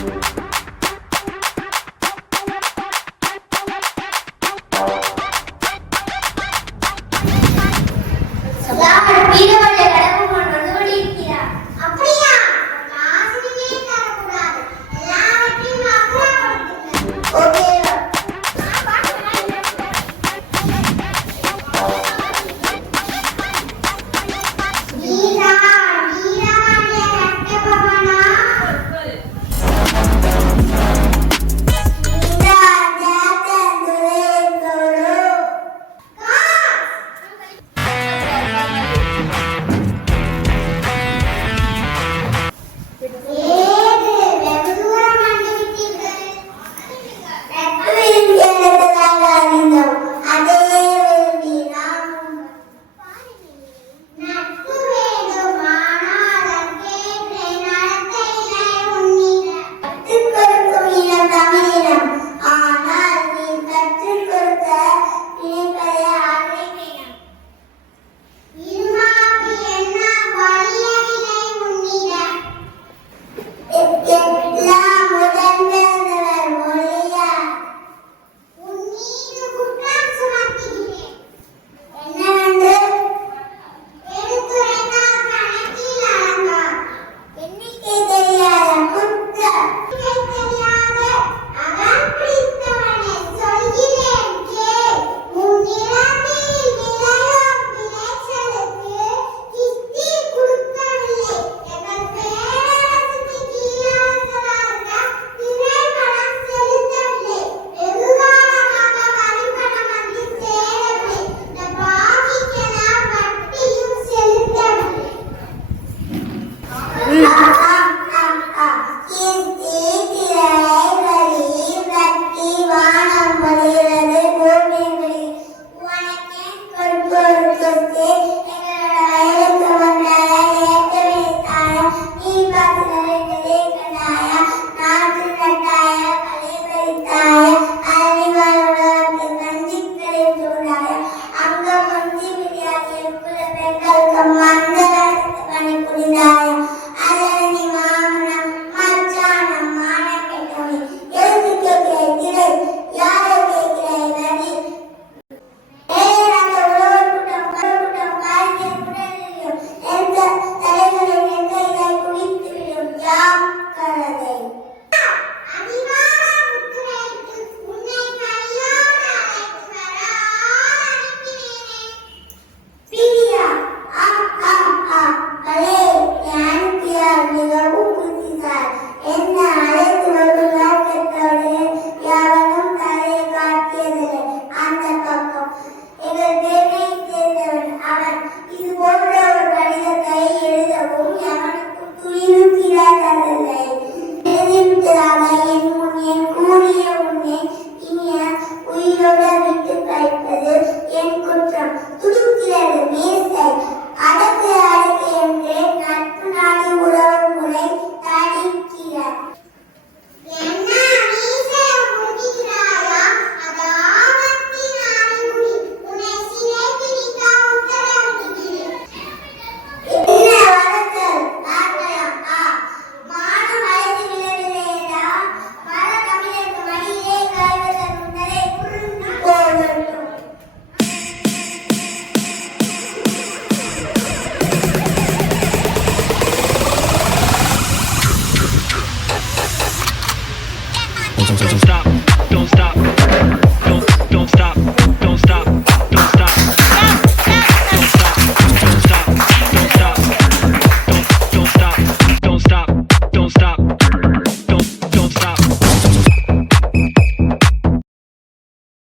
யார் Bye. புது